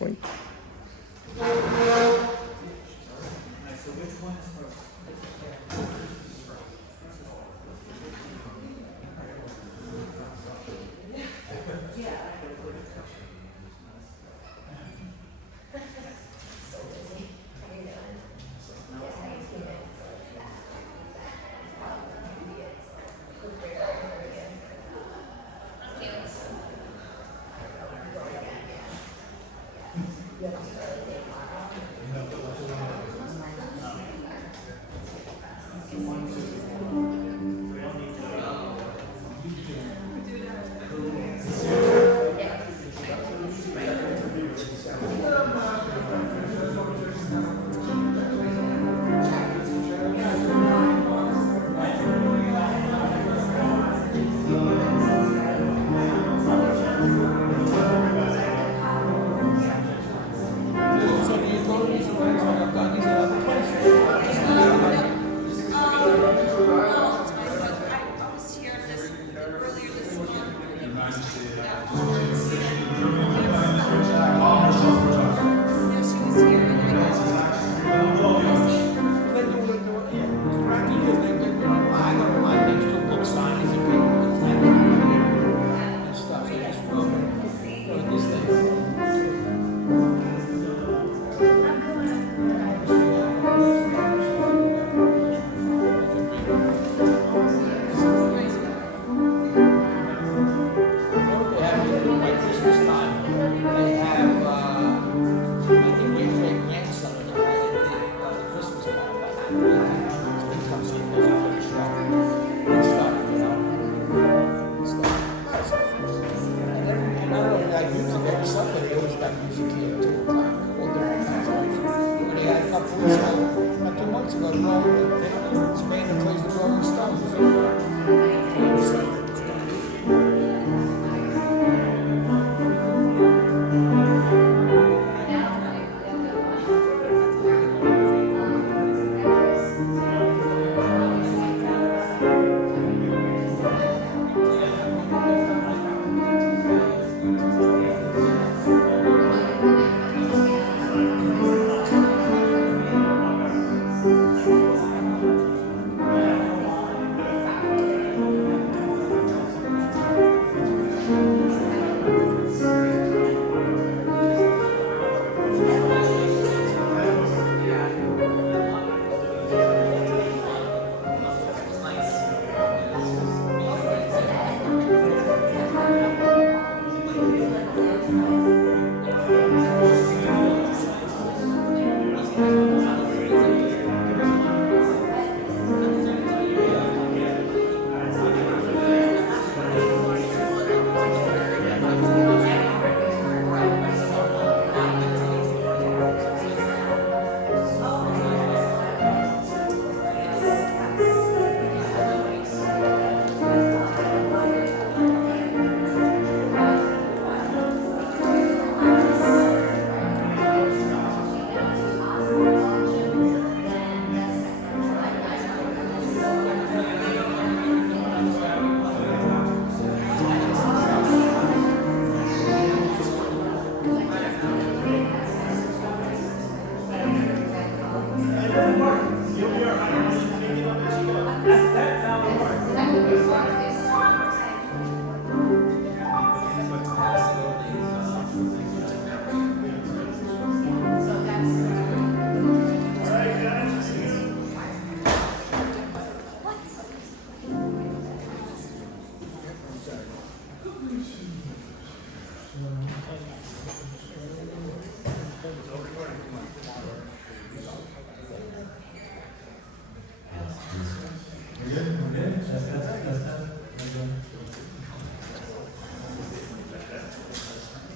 point.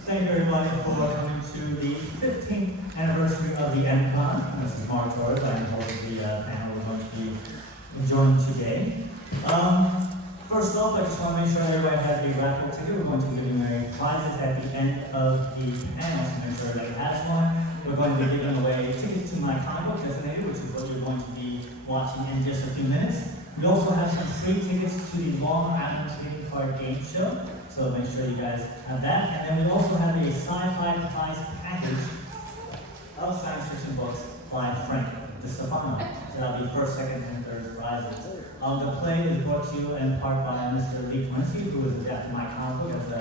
Thank you everybody for coming to the 15th anniversary of the NCon. This is Mark Torres. I'm hosting the panel we're going to be enjoying today. First off, I just want to make sure everybody has a raffle ticket. We're going to be giving away prizes at the end of the panel, so make sure everybody has one. We're going to be giving away tickets to my comic book designated, which is what you're going to be watching in just a few minutes. We also have some free tickets to the Long Island Skating Park game show. So make sure you guys have that. And then we also have a sci-fi prize package of science fiction books by Frank DeStefano. So that'll be first, second, and third prizes. The play is brought to you in part by Mr. Lee Quincy, who is adapted my comic book as a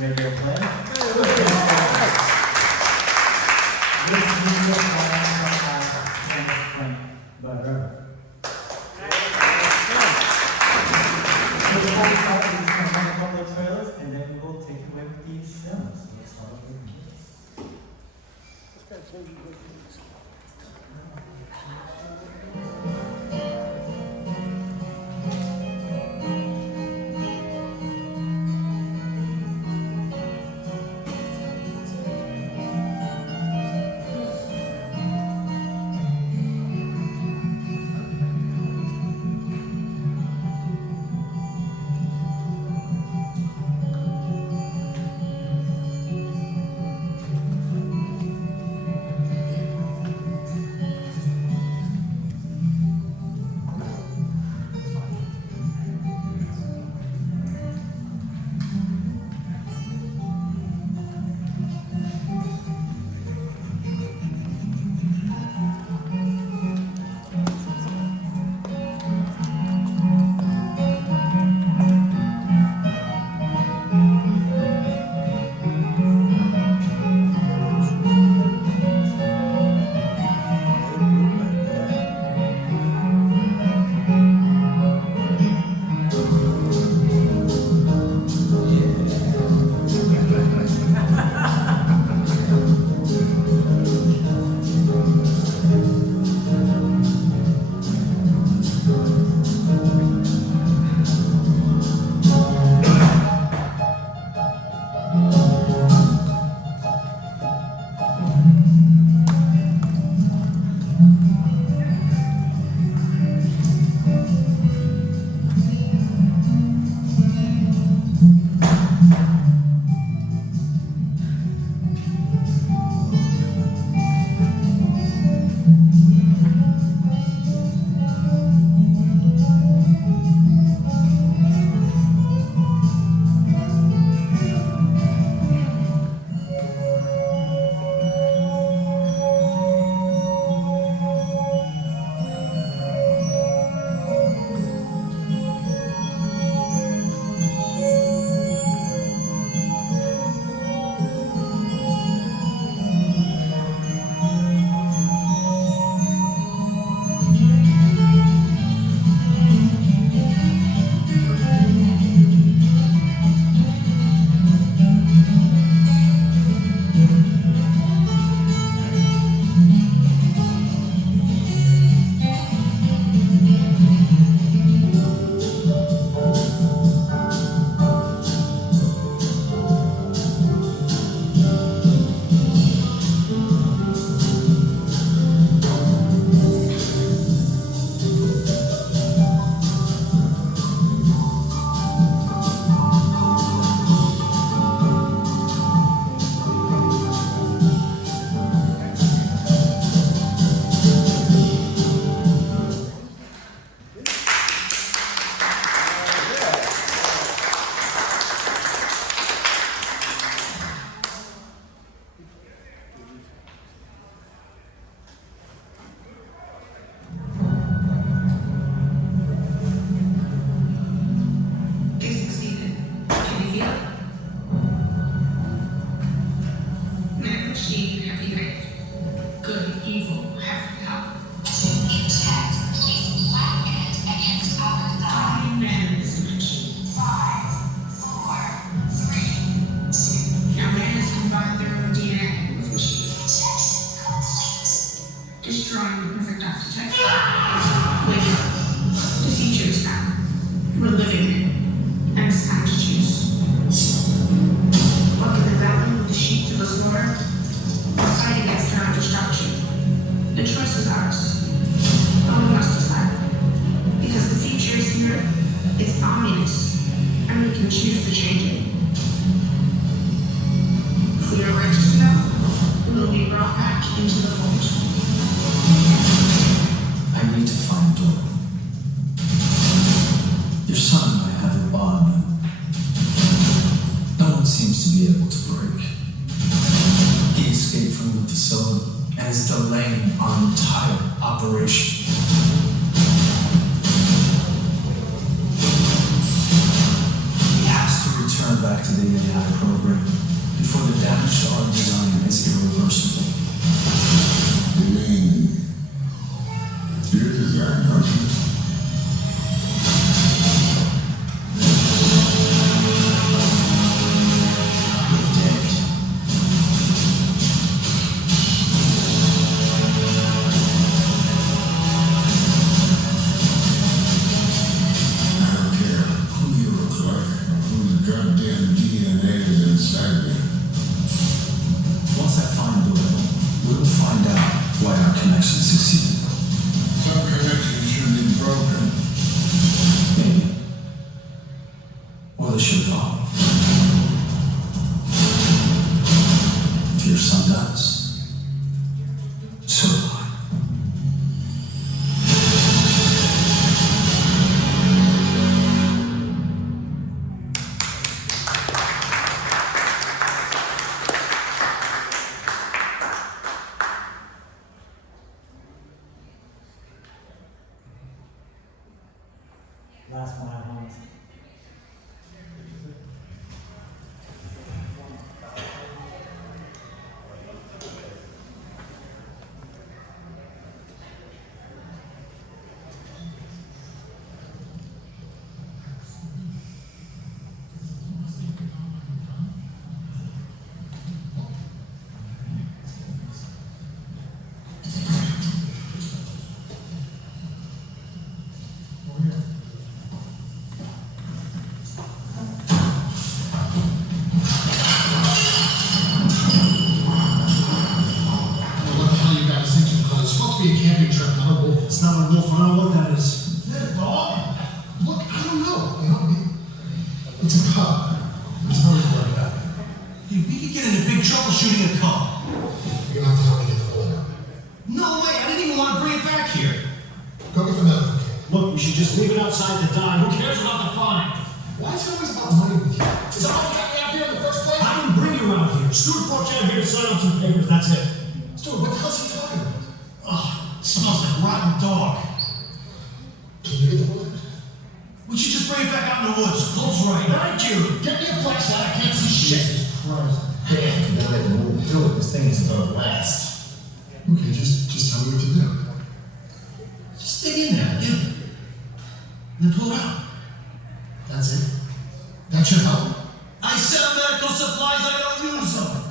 radio play. This music by Frank Butter. So before we start, we're just going to run a couple of trailers, and then we'll take it away with the show. So let's start with the facility and is delaying our entire operation. He has to return back to the AI program before the damage to our design is irreversible. You mean your design, don't you? Goddamn DNA is inside me. Once I find the will, we'll find out why our connection succeeded. Some connections should be broken. Maybe. Or they should evolve. If your son does, so do I. Last one I promised. It's not a wolf. I don't know what that is. Is that a dog? Look, I don't know. You know, it's a cub. It's very like that. Dude, we could get into big trouble shooting a cub. You're gonna have to help me get the bullet out. No way, I didn't even want to bring it back here. Go get the medical kit. Look, we should just leave it outside to die. Who cares about the fine? Why is it always about money with you? Is that why you got me out here in the first place? I didn't bring you out here. Stuart brought you out here to sign up some papers, that's it. Stuart, what the hell's he talking about? Smells like rotten dog. Can you get the bullet? We should just bring it back out in the woods. Close right. Thank you. Get me a flashlight. I can't see shit. Jesus Christ. Hey, you gotta move through it. This thing is gonna last. Okay, just tell me what to do. Just dig in there, get it. And then pull it out. That's it. That should help. I sell medical supplies, I don't use them.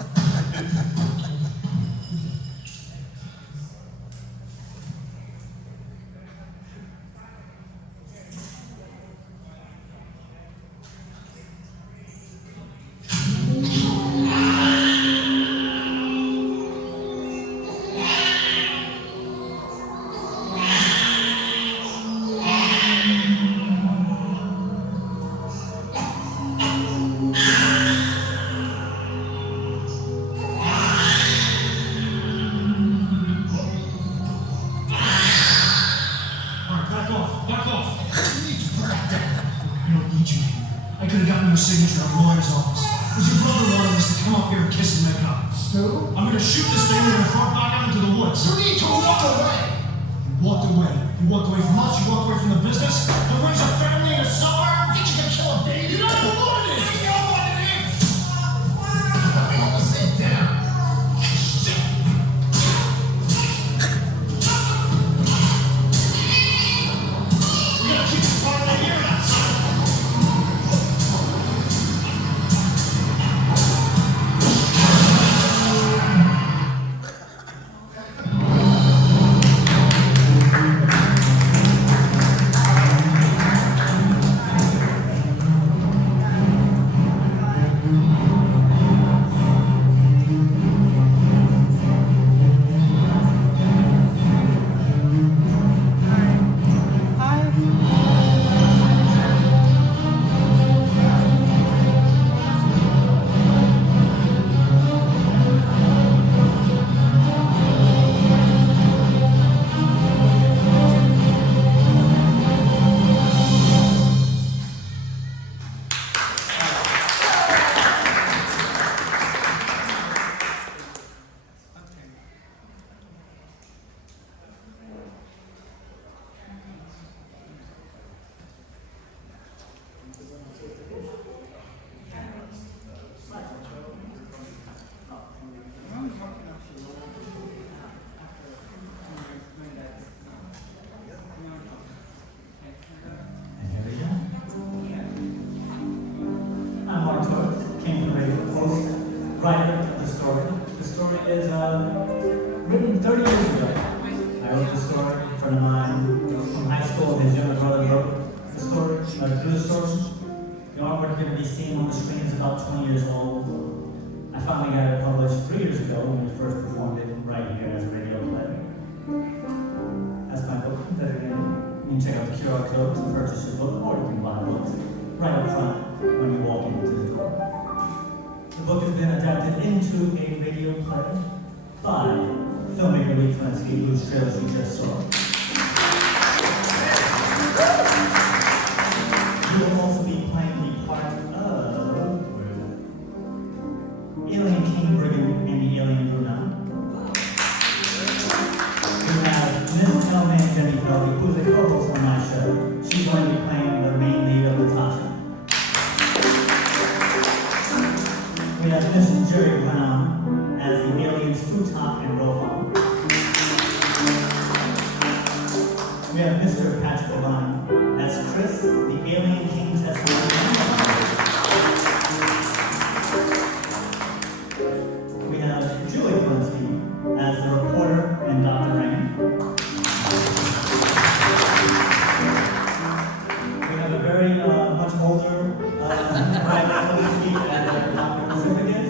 I could have gotten your signature at a lawyer's office. Because your brother wanted us to come up here and kiss and make up. Stu? I'm gonna shoot this thing and we're gonna throw it back out into the woods. You need to walk away. You walked away. You walked away from us, you walked away from the business, to raise a family in a suburb. Think you can kill a baby? You don't know what it is. You know what it is. I want to sit down. Shit. We're gonna keep this part of the here and outside. written 30 years ago. I wrote the story. A friend of mine from high school, his younger brother wrote the story, drew the story. The artwork going to be seen on the screen is about 20 years old. I finally got it published 3 years ago when we first performed it right here as a radio play. That's my book. You can check out the QR code to purchase your book, or you can buy books right up front when you walk into the door. The book has been adapted into a radio play by filmmaker Lee Klinsky, whose trailers you just saw. You will also be playing the part of Alien King Brigham and the Alien Bruno. We have Ms. Hellman Jenny Feldy, who's a co-host on my show. She's going to be playing the main lead of Natasha. We have Mr. Jerry Brown as the aliens Futop and Rohan. We have Mr. Patrick Levine as Chris, the alien king testimony. We have Julie Klinsky as the reporter and Dr. Rain. We have a very much older Brian Klinsky as Dr. Pacificus.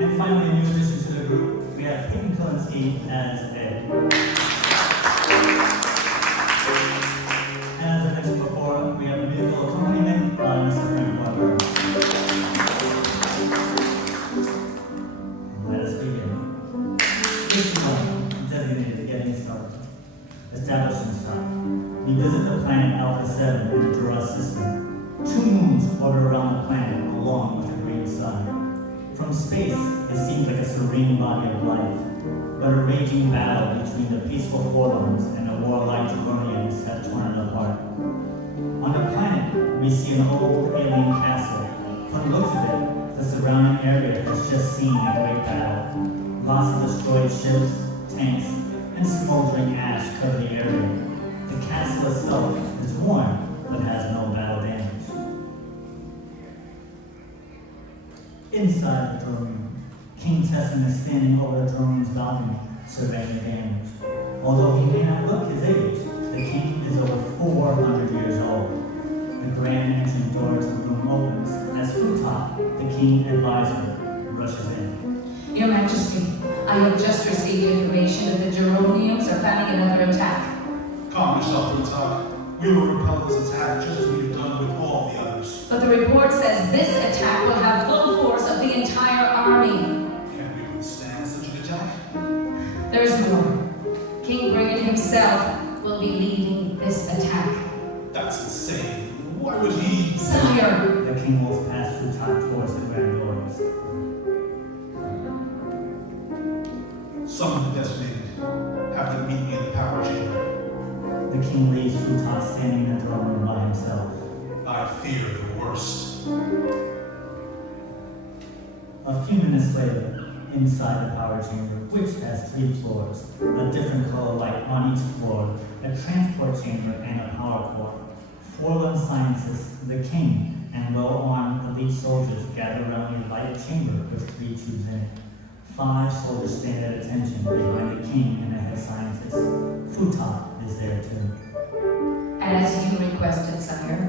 And finally, a new addition to the group, we have Peyton Klinsky as Ed. And as I mentioned before, we have a musical accompaniment by Mr. Frank Barber. Let us begin. This is designated Getting Started. Establishing stop. We visit the planet Alpha 7 in the Duras system. 2 moons orbit around the planet along with the green sun. From space, it seems like a serene body of life, but a raging battle between the peaceful Forlorns and the warlike Draconians have torn it apart. On the planet, we see an old alien castle. From the looks of it, the surrounding area has just seen a great battle. Lots of destroyed ships, tanks, and smoldering ash cover the area. The castle itself is worn, but has no battle damage. Inside the throne room, King Tessin is standing over the throne room's balcony, surveying the damage. Although he may not look his age, the king is over 400 years old. The grand entry door to the room opens as Futop, the king advisor, rushes in. Your Majesty, I have just received information that the Geroniums are planning another attack. Calm yourself, Futop. We will repel this attack just as we've done with all the others. But the report says this attack will have full force of the entire army. Can we withstand such an attack? There's more. King Brigham himself will be leading this attack. That's insane. Why would he? Sire, The king walks past Futop towards the grand doors. Summon the designated. Have them meet me in the power chamber. The king leaves Futop standing in the throne room by himself. I fear the worst. A few minutes later, inside the power chamber, which has 3 floors, a different color light on each floor, a transport chamber, and a power core. 4 scientists, the king, and well-armed elite soldiers gather around the lighted chamber with 3 tubes in it. 5 soldiers stand at attention behind the king and the head scientist. Futop is there too. as you requested, sire,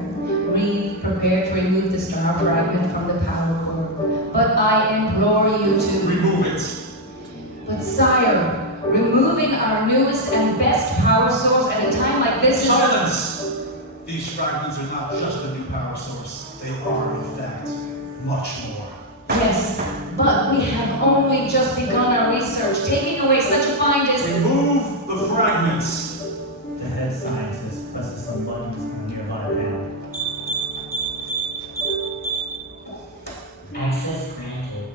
Reeve prepared to remove the star fragment from the power core. But I implore you to Remove it. But sire, removing our newest and best power source at a time like this is... Silence! These fragments are not just a new power source. They are, in fact, much more. Yes, but we have only just begun our research. Taking away such a find is... Remove the fragments! The head scientist presses some buttons on a nearby panel. Access granted.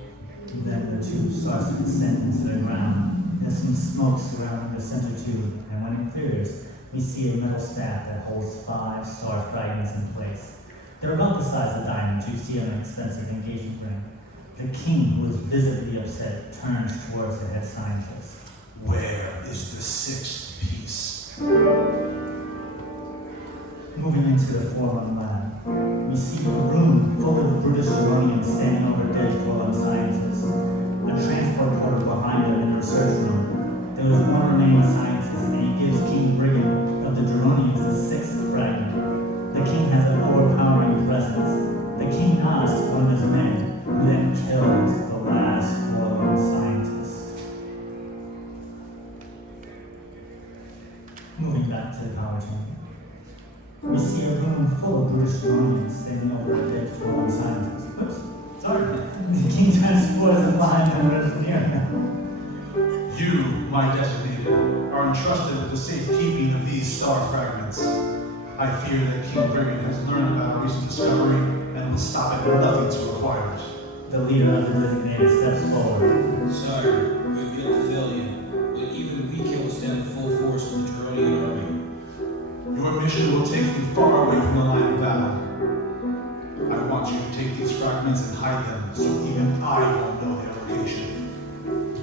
Then the tube starts to descend into the ground. There's some smoke surrounding the center tube, and when it clears, we see a metal staff that holds 5 star fragments in place. They're about the size of diamonds you see on an expensive engagement ring. The king, who is visibly upset, turns towards the head scientist. Where is the 6th piece? Moving into the foreman lab, we we see a room full of British Uranians standing over dead fallen scientists. A transport portal behind them in the research room. There was one remaining scientist, and he gives King Brigham of the Duronians the sixth fragment. The king has an overpowering presence. The king nods to one of his men, who then kills the last fallen scientist. Moving back to the power chamber. We see a room full of British Uranians standing over a dead fallen scientist. Oops, sorry. The king transports his mind and lives near him. You, my designated, are entrusted with the safekeeping of these star fragments. I fear that King Brigham has learned about our recent discovery and will stop at nothing to acquire it. The leader of the designated steps forward. Sire, we've yet to fail you, but even we can withstand the full force of the Turonian army. Your mission will take you far away from the line of battle. I want you to take these fragments and hide them so even I won't know their location.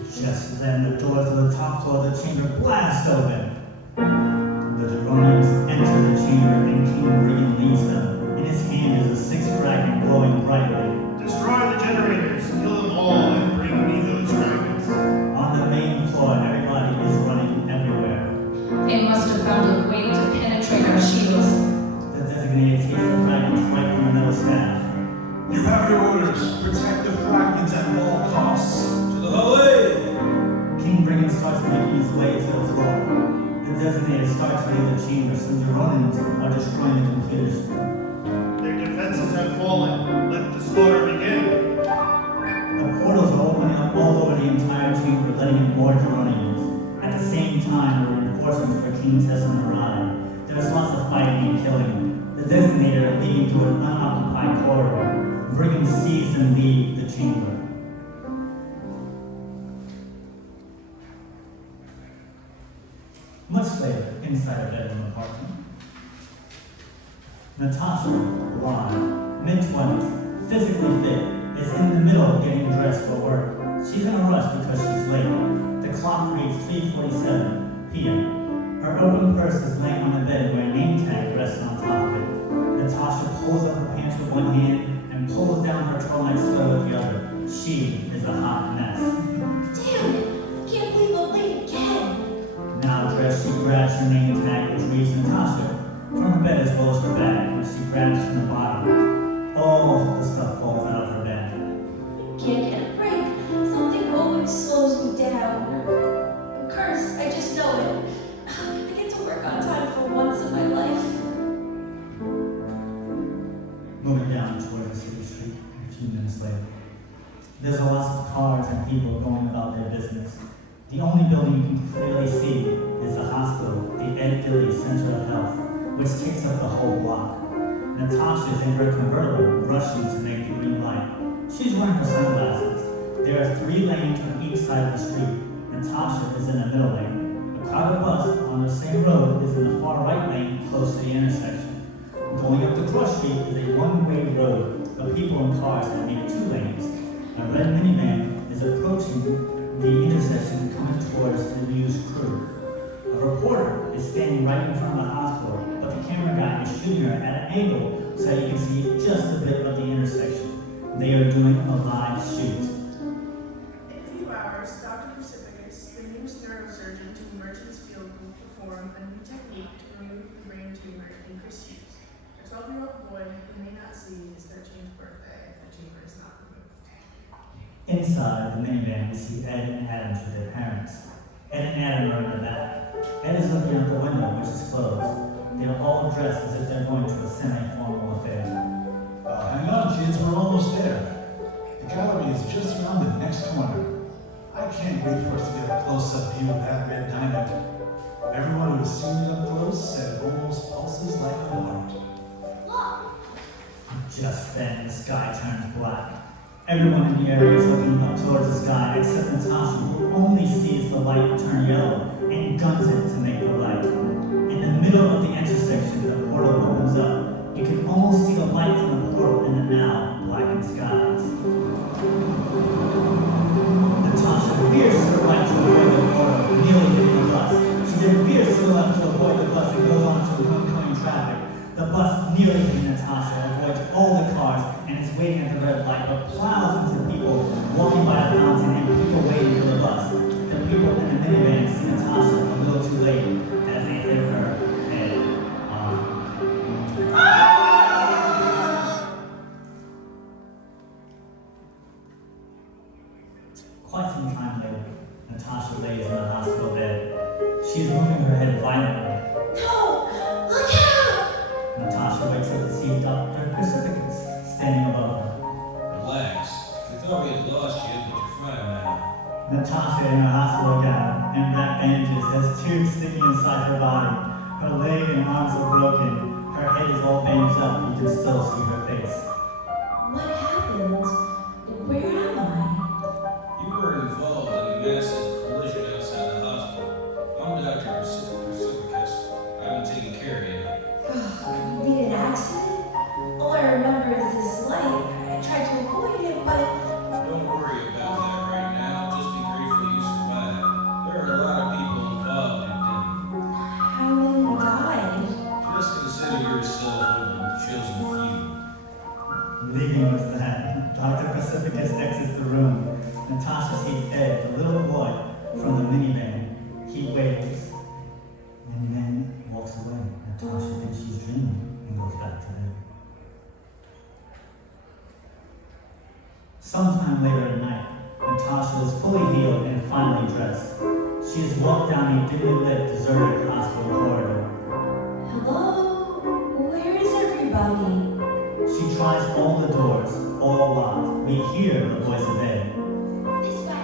Just then, the doors of the top floor of the chamber blast open. The Duronians enter the chamber, and King Brigham leads them. In his hand is a sixth fragment glowing brightly. Destroy the generators, kill them all, and bring me those fragments. On the main floor, everybody is running everywhere. They must have found a way to penetrate our shields. The designated takes the fragments right from the metal staff. You have your orders. Protect the fragments at all costs. To the hallway! King Brigham starts making his way to the floor. The designated starts to leave the chamber, so the Duronians are destroying the computers. Their defenses have fallen. Let the slaughter begin. The portals are opening up all over the entire chamber, letting in more Duronians. At the same time, the reinforcements for King Tessin arrive. There is lots of fighting and killing. The designated are leading to an unoccupied corridor. Brigham sees them leave the chamber. Much later, inside a bedroom apartment, Natasha, blonde, mid-20s, physically fit, is in the middle of getting dressed for work. She's in a rush because she's late. The clock reads 3:47 p.m. Her open purse is laying on the bed where a name tag rests on top of it. Natasha pulls up her pants with one hand and pulls down her turtleneck sweater with the other. She is a hot mess. Damn it! I can't believe I'm late again! Now dressed, she grabs her name tag, which reads Natasha, from her bed as well as her bag, which she grabs from the bottom. All of the stuff falls out of her bag. Can't get a break. Something always slows me down. A curse, I just know it. I get to work on time for once in my life. Moving down towards the city street a few minutes later. There's a lot of cars and people going about their business. The only building you can clearly see is the hospital, the Ed Gillies Center of Health, which takes up the whole block. Natasha is in her convertible, rushing to make the green light. She's wearing her sunglasses. There are 3 lanes on each side of the street. Natasha is in the middle lane. A crowded bus on the same road is in the far right lane, close to the intersection. Going up the cross street is a one-way road of people and cars that make 2 lanes. A red minivan is approaching the intersection coming towards the news crew. A reporter is standing right in front of the hospital, but the camera guy is shooting her at an angle so you can see just a bit of the intersection. They are doing a live shoot. In a few hours, Dr. Precipicus, the newest neurosurgeon to emerge in this field, will perform a new technique to remove the brain tumor in Chris Hughes, a 12-year-old boy who may not see his 13th birthday if the tumor is not removed. Inside the minivan, we see Ed and Adam with their parents. Ed and Adam are in the back. Ed is looking out the window, which is closed. They are all dressed as if they're going to a semi-formal affair. Hang on, kids, we're almost there. The gallery is just around the next corner. I can't wait for us to get a close-up view of that red diamond. Everyone who has seen it up close said it almost pulses like a heart. Look! Just then, the sky turns black. Everyone in the area is looking up towards the sky, except Natasha, who only sees the light turn yellow and guns it to make the light. In the middle of the intersection, the portal opens up. You can almost see the light from the portal in the now blackened skies. Natasha veers to the right to avoid the portal, nearly hitting the bus. She then veers to the left to avoid the bus and goes on to oncoming traffic. The bus nearly hitting Natasha avoids all Quite some time later, Natasha lays in the hospital bed. She is moving her head violently. No! Look out! Natasha wakes up to see Dr. Crucifix standing above her. Relax. We thought we had lost you, but you're fine now. Natasha in her hospital gown and black bandages has tubes sticking inside her body. Her leg and arms are broken. Her head is all bandaged up. You can still see her face. What happened? Where am I? You were involved in a massive collision outside the hospital. I'm Dr. Precipicus. I've been taking care of you. You need an accident? All I remember is this light. I tried to avoid it, but Don't worry about that right now. Just be grateful you survived. There are a lot of people involved who didn't. how many died? Just consider yourself one of the chosen few. Leaving with that, Dr. Pacificus exits the room. Natasha sees Ed, the little boy from the minivan. He waves and then walks away. Natasha thinks she's dreaming and goes back to bed. Sometime later at night, Natasha is fully healed and finally dressed. She has walked down a dimly lit, deserted hospital corridor. Hello? Where is everybody? She tries all the doors, all locked. We hear the voice of Ed. This way.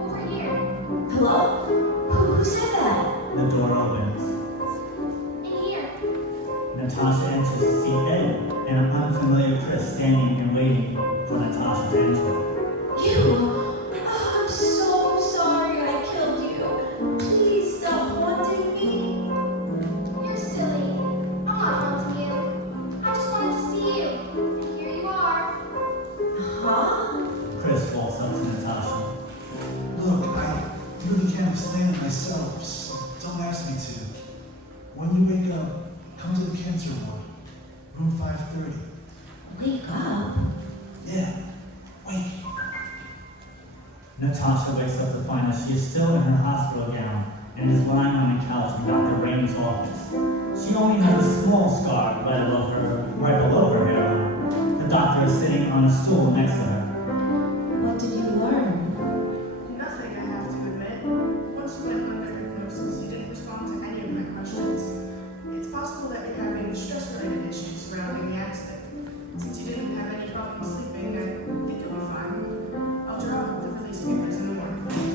Over here. Hello? Who said that? The door opens. In here. Natasha enters to see Ed and an unfamiliar Chris standing and waiting for Natasha to enter. You! Oh, I'm so sorry I killed you. Please stop haunting me. You're silly. I'm not haunting you. I just wanted to see you. And here you are. Huh? Chris walks up to Natasha. Look, I really can't explain it myself, so don't ask me to. When you wake up, come to the cancer ward, room 530. Wake up? Yeah, wake. Natasha wakes up to find that she is still in her hospital gown and is lying on a couch in Dr. Rainey's office. She only has a small scar right below her hairline. The doctor is sitting on a stool next to her. What did you learn? Nothing, I have to admit. Once you went under hypnosis, you didn't respond to any of my questions. It's possible that you're having stress-related issues surrounding the accident. Since you didn't have any problem sleeping, I think you'll be fine. I'll draw up the release papers in the morning.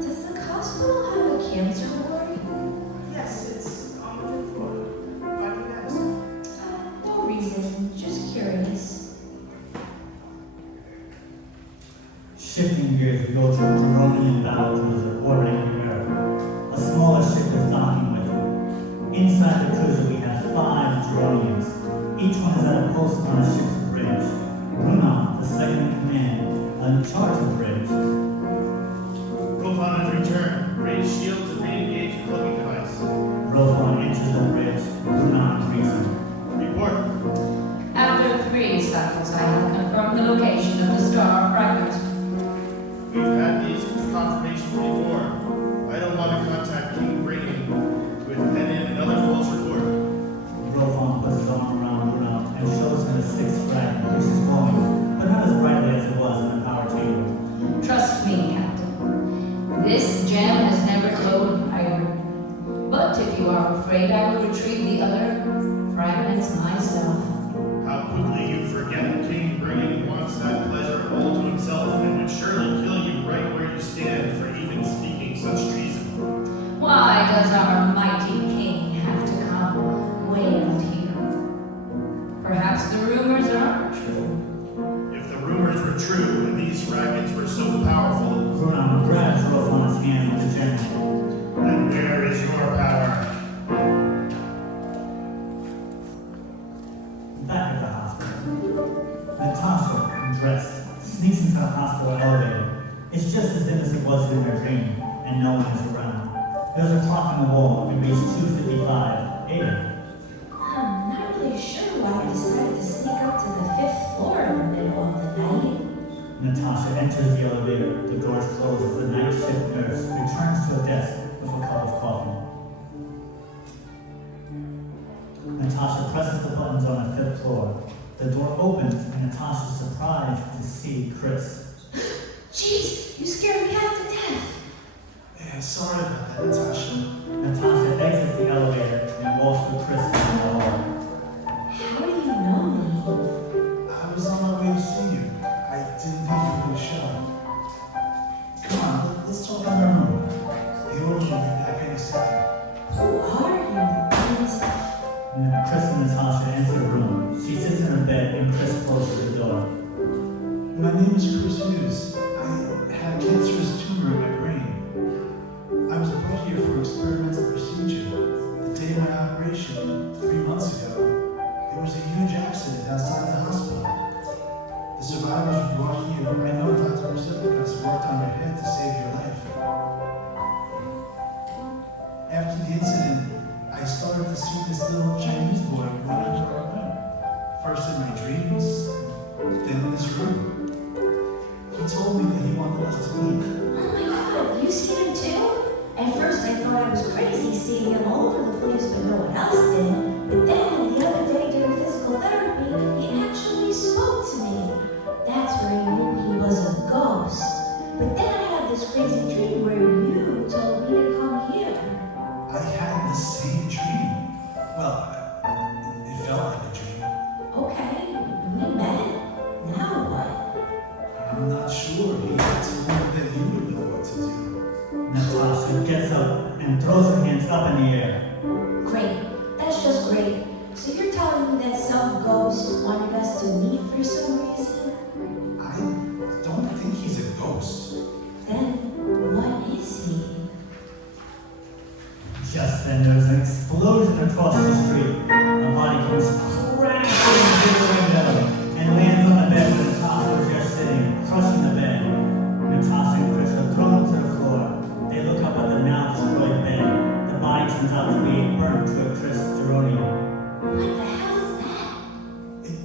Does the hospital have a cancer ward? Yes, it's on the 5th floor. Why do you ask? No reason. Just curious. Shifting gears, we go to a Dronian battle cruiser orbiting the Earth. A smaller ship is docking with it. Inside the cruiser, we have 5 Dronians. Each one is at a post on a ship's bridge. Bruna, the second in command, in charge of the bridge. Profile has returned. Raise shields and re-engage the cloaking device. Rofon enters the bridge. Bruna greets him. Report. After 3 cycles, I have confirmed the location of the star fragment. We've had these confirmations before. I don't want to contact King Brayden with another false report. Rofon puts his arm around Bruna and shows him the 6th fragment, which is glowing, but not as brightly as it was in the power table. Trust me, Captain. This gem has never glowed higher. But if you are afraid, I will retrieve the other fragments myself. How quickly you forget King Brayden wants that pleasure all to himself and would surely kill you right where you stand for even speaking such treason. Why does our mighty king have to come way out here? Perhaps the rumors are true. If the rumors were true and these fragments were so powerful, Bruna grabs Rofon's hand with the gem. then where is your power? Back at the hospital, Natasha, dressed, sneaks into the hospital elevator. It's just as dim as it was in her dream, and no one is around. There's a clock on the wall. We reach 2:55 a.m. I'm not really sure why I decided to sneak up to the 5th floor in the middle of the night. Natasha enters the elevator. The doors close as the night shift nurse returns to a desk with a cup of coffee. Natasha presses the buttons on the 5th floor. The door opens and Natasha's surprised to see Chris. Jeez, you scared me half to death. Yeah, sorry about that, Natasha. Natasha exits the elevator and walks with Chris down the hall. How do you know me? I was on my way to see you. I didn't think you were going to show up. Come on, let's talk in the room. The order will be back in a second. Who are you? Chris and Natasha enter the room. She sits in her bed and Chris closes the door. My name is Chris Hughes. I had a cancerous tumor in my brain. I was brought here for experimental procedure. The day of my operation, 3 months ago, there was a huge accident outside the hospital. The survivors were brought here. I know Dr. Rosipicus worked on your head to save your life. After the incident, I started to see this little Chinese boy running through our room. First in my dreams, then in this room. He told me that he wanted us to meet. Oh my god, you see him too? At first I thought I was crazy seeing him all over the place, but no one else did. But then, the other day during physical therapy, he actually spoke to me. That's where I knew he was a ghost. But then I had this crazy dream where you told me to come here. I had the same dream. Well, it felt like a dream. Okay, we met. Now what? I'm not sure. He told me that he would know what to do. Natasha gets up and throws her hands up in the air. Great. That's just great. So you're telling me that some ghost wanted us to meet for some reason? I don't think he's a ghost. Then what is he? Just then there's an explosion across the street. A body comes crashing through the window and lands on the bed where Natasha was just sitting, crushing the bed. Natasha and Chris are thrown to the floor. They look up at the now destroyed bed. The body turns out to be burnt to a crisp geranium. What the hell is that? It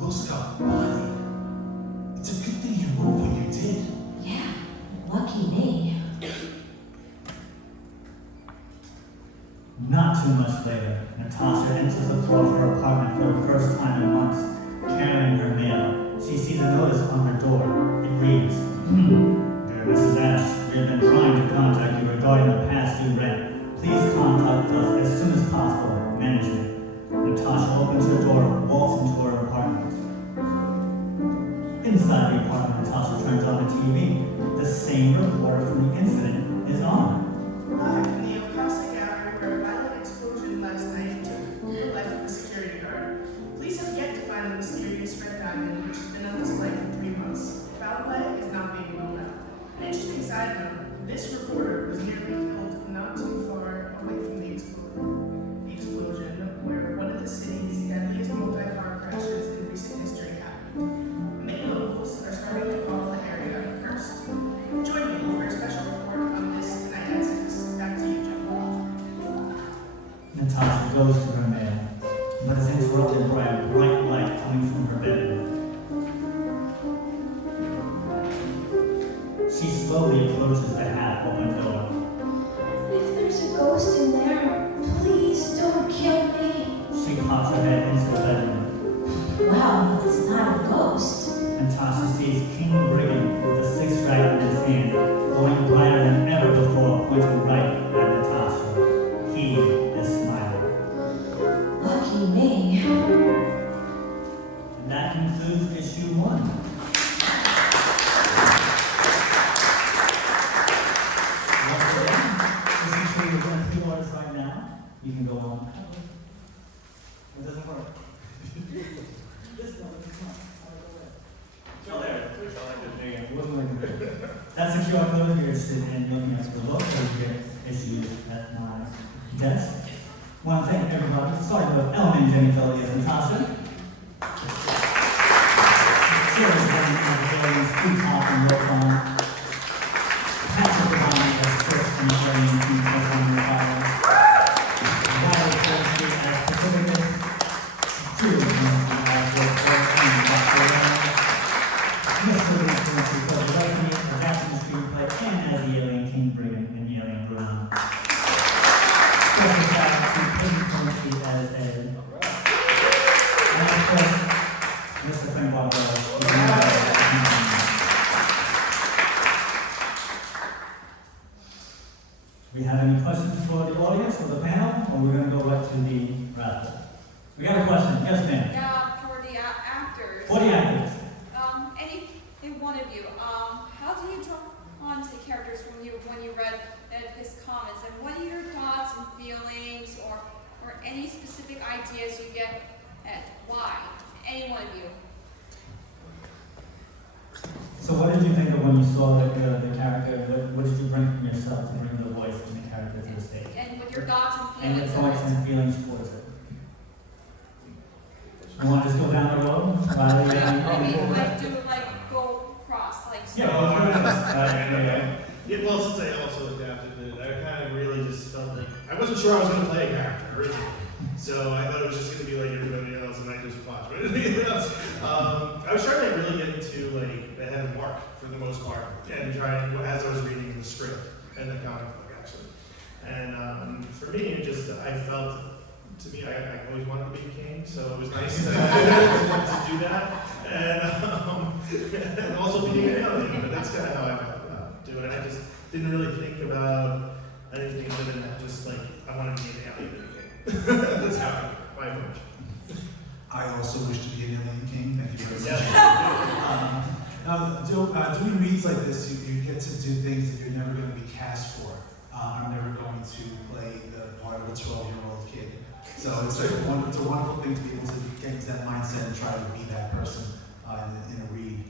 looks like a body. It's a good thing you moved when you did. Yeah, lucky me. Not too much later, Natasha enters the floor of her apartment for the first time in months, carrying her mail. She sees a notice on her door. It reads, "Dear Mrs. Ash, we have been trying to contact you regarding the past due rent. Please contact us as soon as possible. Management." Natasha opens her door and walks into her apartment. Inside the apartment, Natasha turns on the TV. The same reporter from the incident is on. Live from the Ocasa Gallery where a violent explosion last night took the life of a security guard. Police have yet to find the mysterious red diamond, which has been on display for 3 months. Foul play is not being ruled out. An interesting side note, this reporter was nearly killed not too far away from the explosion where one of the city's deadliest multi-car crashes in recent history happened. Many locals are starting to call the area cursed. Join me for a special report on this tonight at 6. Back to you, John. Natasha goes to her mail, but is interrupted by a bright light coming from her bedroom. She slowly approaches the half-open door. If there's a ghost in there, please don't kill me. She pops her head into the bedroom. Wow, it's not a ghost. Natasha sees King Brigand with a six-stripe in his hand, glowing brighter than ever before, pointing right at Natasha. He is smiling. Lucky me. And that concludes issue 1. Once again, issue 2 is in pre-orders right now. You can go on. It doesn't work. This one. Oh, there it is. It wasn't working good. That's the QR code if you're interested in looking at the book or you get issues at my desk. Want to thank everybody, starting with Elman, Jenny Phillips, and Natasha. Sarah Jenny, Williams, Peacock, and Wilcon. Patrick Devine as Chris and Sherry and Keith as one of the files. Riley Thursday as Pacificus. Julie Johnson as Wilcon and Dr. Ryan. Mr. Wilson for the writing, adapting the screenplay, and as the alien King Brigand and the alien Brown. Special thanks to Peyton Quincy as Ed. Do you have any questions for the audience or the panel, or we're gonna go right to the raffle? We got a question, yes ma'am? Yeah, for the actors. For the actors. Any one of you, how do you draw on to the characters when you read his comments, and what are your thoughts and feelings, or any specific ideas you get, and why? Any one of you. So what did you think of when you saw the character? What did you bring from yourself to bring the voice and the character to the stage? And with your thoughts and And feelings. your thoughts and feelings towards it. You want to just go down the road? Maybe go cross, like. Yeah, well, since I also adapted it, I kind of really just felt like I wasn't sure I was going to play a character originally, so I thought it was just going to be like everybody else, and I just watch anything else. I was trying to really get into like the head of Mark for the most part, and trying as I was reading the script and the comic book actually. And for me, it just I felt. To me, I always wanted to be king, so it was nice to do that, and also being an alien. But that's kind of how I felt about doing it. I just didn't really think about anything other than that. Just like I wanted to be an alien and a king. That's how my approach. I also wish to be an alien king. Thank you very much. Yeah. Now, doing reads like this, you get to do things that you're never going to be cast for. I'm never going to play the part of a 12-year-old kid. So it's a wonderful thing to be able to get into that mindset and try to be that person in a read.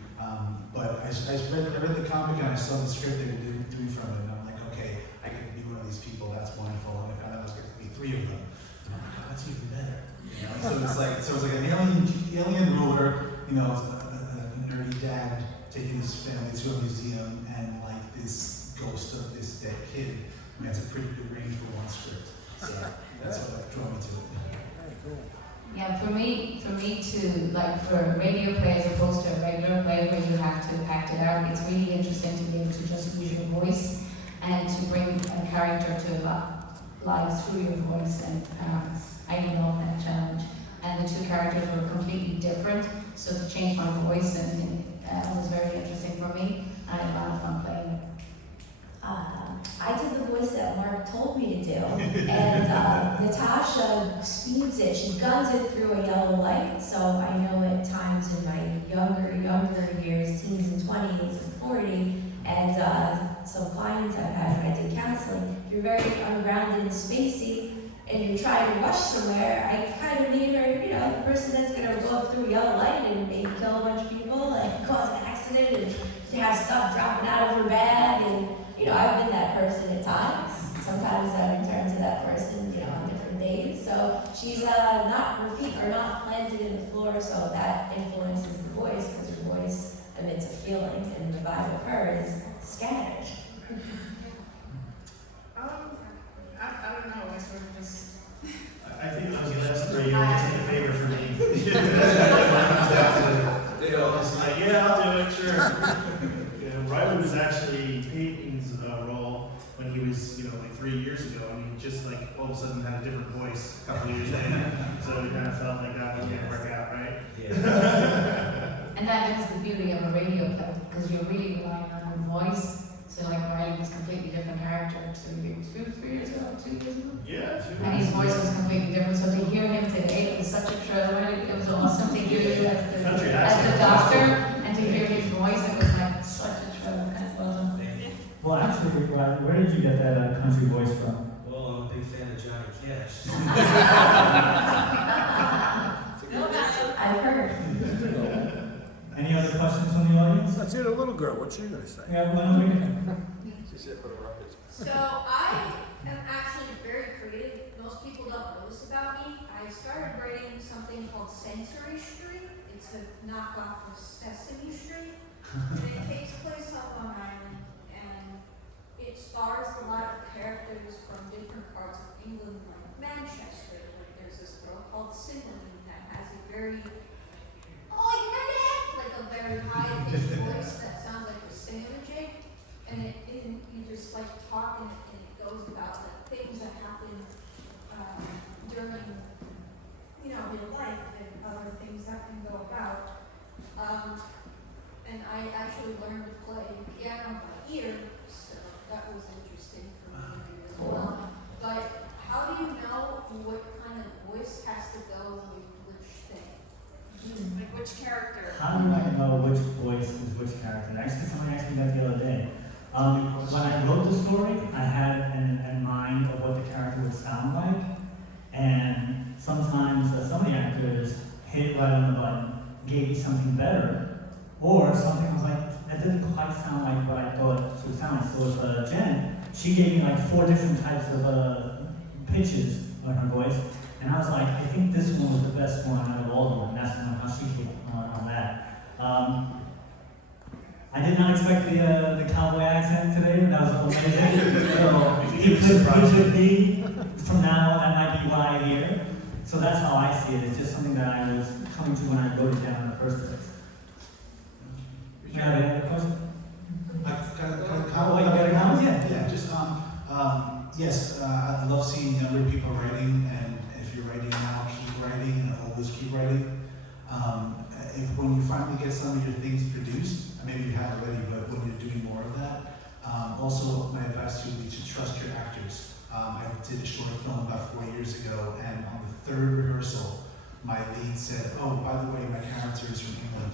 But I read the comic and I saw the script they were doing from it, and I'm like, okay, I get to be one of these people. That's wonderful. And I found out I was going to be 3 of them. And I'm like, oh, that's even better. You know? So it's like an alien ruler, you know, a nerdy dad taking his family to a museum, and like this ghost of this dead kid. I mean, that's a pretty good range for one script. So that's what drew me to it. Yeah, for me to, like, for a radio play as opposed to a regular play where you have to act it out, it's really interesting to be able to just use your voice and to bring a character to life through your voice, and I love that challenge. And the two characters were completely different, so to change my voice and was very interesting for me. I had a lot of fun playing it. I did the voice that Mark told me to do, and Natasha speeds it. She guns it through a yellow light. So I know at times in my younger years, teens and 20s and 40, and some clients I've had when I did counseling, you're very ungrounded and spacey, and you're trying to rush somewhere. I kind of made her, you know, the person that's going to go through a yellow light and maybe kill a bunch of people and cause an accident and have stuff dropping out of her bag. And you know, I've been that person at times. Sometimes I return to that person, you know, on different days. So she's her feet are not planted in the floor, so that influences the voice, because her voice emits a feeling, and the vibe of her is scattered. I don't know. I sort of just. I think those last three are just a favor for me. Yeah, I'll do it, sure. Riley was actually Peyton's role when he was, you know, like 3 years ago. I mean, just like all of a sudden had a different voice a couple of years later. So we kind of felt like that was going to work out, right? Yeah. And that is the beauty of a radio play, because you're really relying on her voice. So like Riley was a completely different character 2 years ago. Yeah, 2 years. And his voice was completely different. So to hear him today, it was such a thrill. It was awesome to hear you as the doctor, and to hear his voice. It was like such a thrill. Well, actually, where did you get that country voice from? Well, I'm a big fan of Johnny Cash. I've heard. Any other questions from the audience? Let's hear the little girl. What's she gonna say? Yeah, well, we So I am actually very creative. Most people don't know this about me. I started writing something called Sensory Street. It's a knockoff of Sesame Street. And it takes place up on Island, and it stars a lot of characters from different parts of England, like Manchester. There's this girl called Cymbeline that has a very, oh, you remember that? Like a very high-pitched voice that sounds like a sandwich. And you just like talk, and it goes about the things that happen during, you know, real life and other things that can go about. And I actually learned to play piano by ear, so that was interesting for me. which character? How do I know which voice is which character? Actually, somebody asked me that the other day. When I wrote the story, I had in mind of what the character would sound like, and sometimes some of the actors hit right on the button, gave me something better, or something was like, that didn't quite sound like what I thought it would sound like. So with Jen, she gave me like 4 different types of pitches on her voice, and I was like, I think this one was the best one out of all of them, and that's how she came on that. I did not expect the cowboy accent today, and that was amazing. So it could be, from now on, that might be what I hear. So that's how I see it. It's just something that I was coming to when I wrote it down in the first place. You have any other question? Yes, I love seeing younger people writing, and if you're writing now, keep writing, and always keep writing. When you finally get some of your things produced, maybe you have already, but when you're doing more of that, also my advice to you would be to trust your actors. I did a short film about 4 years ago, and on the 3rd rehearsal, my lead said, "Oh, by the way, my character is from England."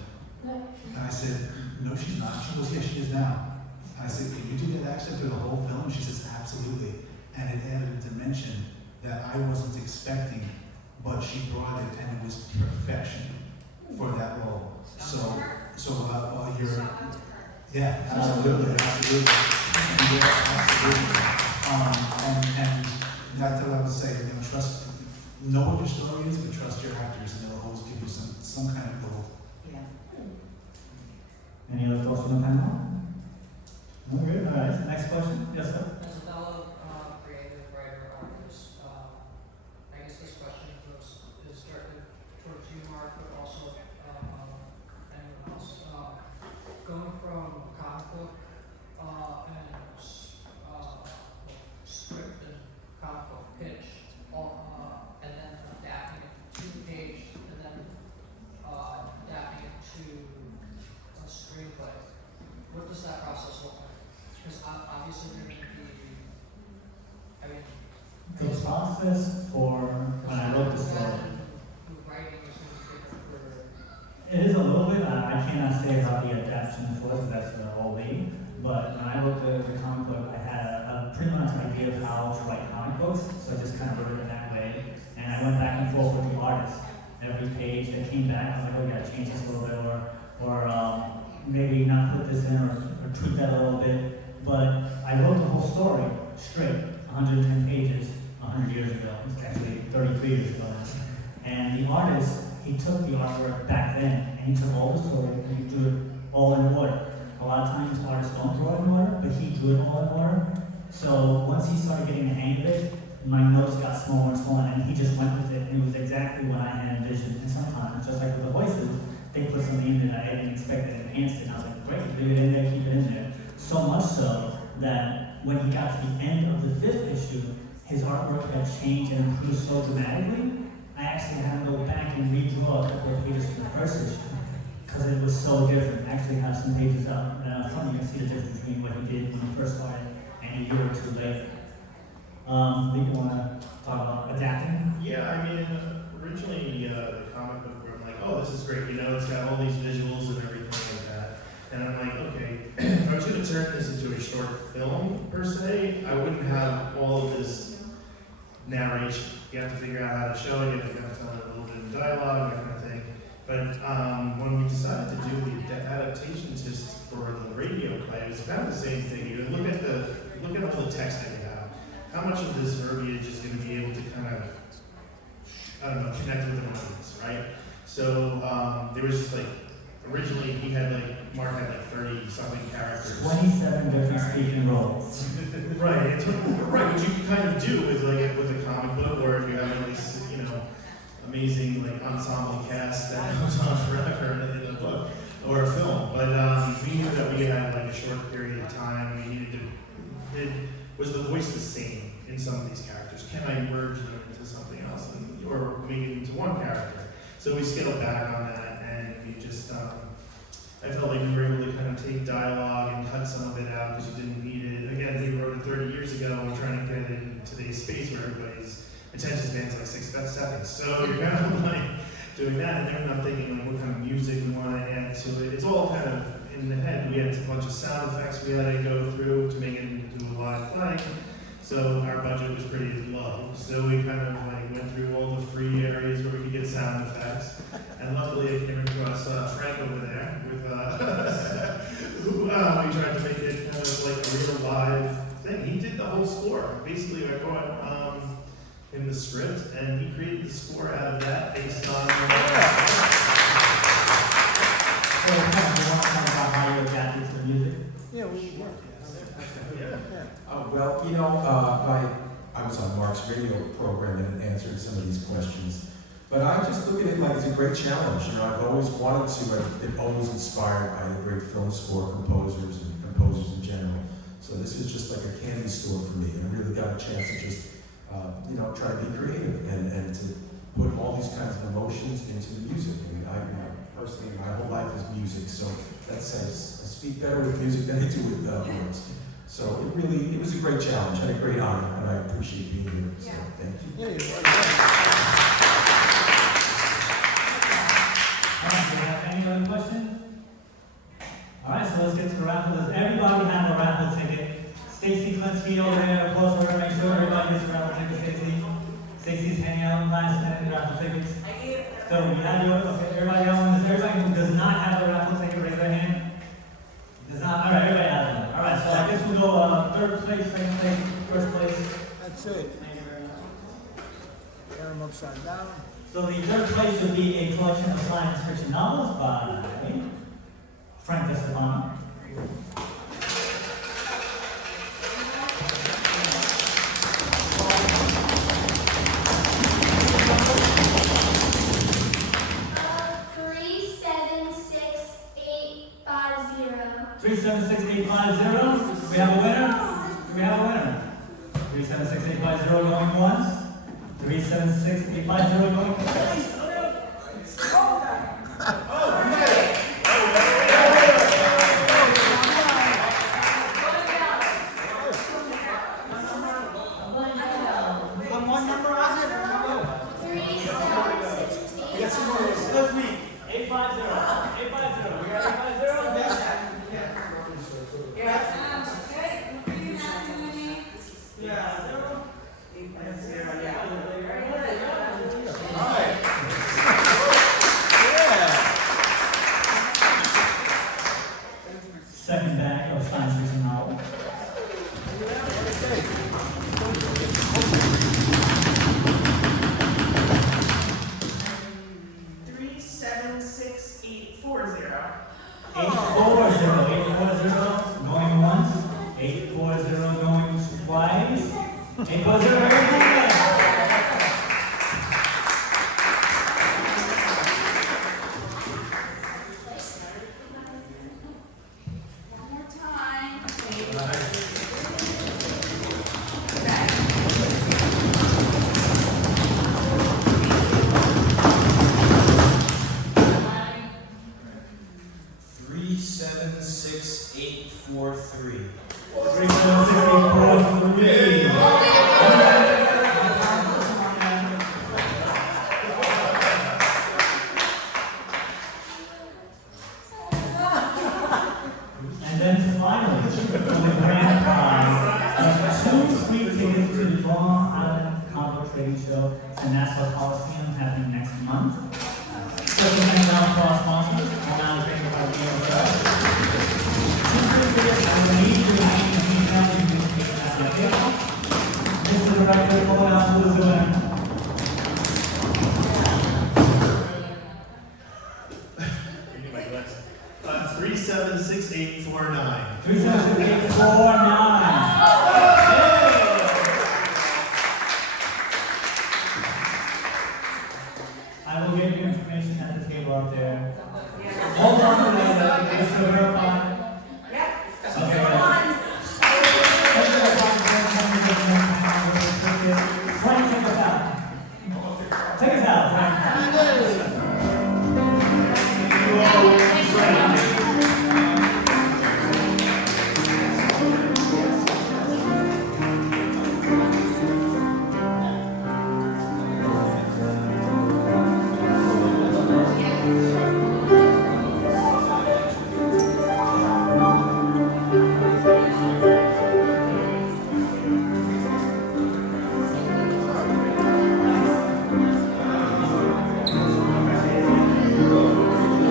And I said, "No, she's not." She goes, "Yeah, she is now." I said, "Can you do that accent through the whole film?" She says, "Absolutely." And it added a dimension that I wasn't expecting, but she brought it, and it was perfection for that role. So you're, yeah, absolutely. Yeah, absolutely. And that's what I would say. Know what your story is, but trust your actors, and they'll always give you some kind of gold. Yeah. Any other thoughts from the panel? No, good. All right. Next question. Yes, sir. As a fellow creative writer, artist, I guess this question is directed towards you, Mark, but also anyone else. Going from comic book and script and comic book pitch, and then adapting it to the page, and then adapting it to a screenplay. What does that process look like? Because obviously there going to be, The process for when I wrote the story. Writing is going to be different for. It is a little bit. I cannot say how the adaptation was. That's all me. But when I wrote the comic book, I had a pretty much idea of how to write comic books. So I just kind of wrote it in that way. And I went back and forth with the artist. Every page that came back, I was like, oh, we gotta change this a little bit, or maybe not put this in, or tweak that a little bit. But I wrote the whole story straight, 110 pages, 100 years ago. It's actually 33 years ago now. And the artist, he took the artwork back then, and he took all the story, and he drew it all in order. A lot of times artists don't draw it in order, but he drew it all in order. So once he started getting the hang of it, my notes got smaller and smaller, and he just went with it, and it was exactly what I had envisioned. And sometimes, just like with the voices, they put something in there that I didn't expect and enhanced it, and I was like, great, leave it in there, keep it in there. So much so that when he got to the end of the 5th issue, his artwork had changed and improved so dramatically, I actually had to go back and redraw a couple of pages from the 1st issue, because it was so different. I actually have some pages up, and from you can see the difference between what he did when he first started and a year or two later. Do you want to talk about adapting? Yeah, I mean, originally the comic book where I'm like, oh, this is great, it's got all these visuals and everything like that. And I'm like, okay, if I was going to turn this into a short film, per se, I wouldn't have all of this narration. You have to figure out how to show it, you have to tell it a little bit of dialogue, that kind of thing. But when we decided to do the adaptations just for the radio play, it was kind of the same thing. You look at all the text that you have. How much of this verbiage is going to be able to kind of, connect with an audience, right? So there was just originally Mark had 30-something characters. 27 different speaking roles. Right, right, which you can kind of do with a comic book, or if you have at least, amazing ensemble cast that goes on forever in a book or a film. But we knew that we had a short period of time. We needed to. Was the voice the same in some of these characters? Can I merge them into something else, or make it into one character? So we scaled back on that, and we just. I felt like we were able to kind of take dialogue and cut some of it out because you didn't need it. Again, he wrote it 30 years ago. We're trying to get it in today's space where everybody's attention span's 6 seconds. So you're kind of doing that, and then I'm thinking like what kind of music we want to add to it. It's all kind of in the head. We had a bunch of sound effects we had to go through to make it into a live play. So our budget was pretty low. So we kind of like went through all the free areas where we could get sound effects. And luckily I came across Frank over there with who we tried to make it kind of like a real live thing. He did the whole score. Basically I brought him the script and he created the score out of that based on So, you want to talk about how you adapted to the music? Yeah, we work. Well, you know, I was on Mark's radio program and answered some of these questions. But I just look at it like it's a great challenge. You know, I've always wanted to, I've been always inspired by the great film score composers and composers in general. So this is just like a candy store for me. I really got a chance to just, you know, try to be creative and to put all these kinds of emotions into the music. And I personally, my whole life is music, so that's, I speak better with music than I do with words. So it was a great challenge, and a great honor, and I appreciate being here. So thank you. Do you have any other questions? All right, so let's get to the raffle. Does everybody have a raffle ticket? Stacy Klinsky over there, applause for her. Make sure everybody gets a raffle ticket. Stacy's hanging out last minute raffle tickets. So you have yours. Okay, everybody else. Everybody who does not have a raffle ticket, raise their hand. Does not. All right, everybody has one. All right, so I guess we'll go third place, second place, first place. That's it. Thank you very much. Turn them upside down. So the third place would be a collection of science fiction novels by Frank DeStefano. $376,850. 376850. Do we have a winner? Do we have a winner? 376850 going once. 376850 going twice. That's me. 850. 850. We got 850. Second bag of science fiction novel. Going once, 840 going twice, 840 One more time. Three, 7, 6, 8, 4, 3. 376843. And then finally, for the grand prize of 2 free tickets to the Long Island Comic Trading Show at Nassau Coliseum happening next month. Special thanks now to our sponsors, Long Island Trading by BLO. 2 free tickets, I will need your name and email, you can take that right here. Mr. Director, pull it out, who is doing? I need my glasses. 376849. 376849.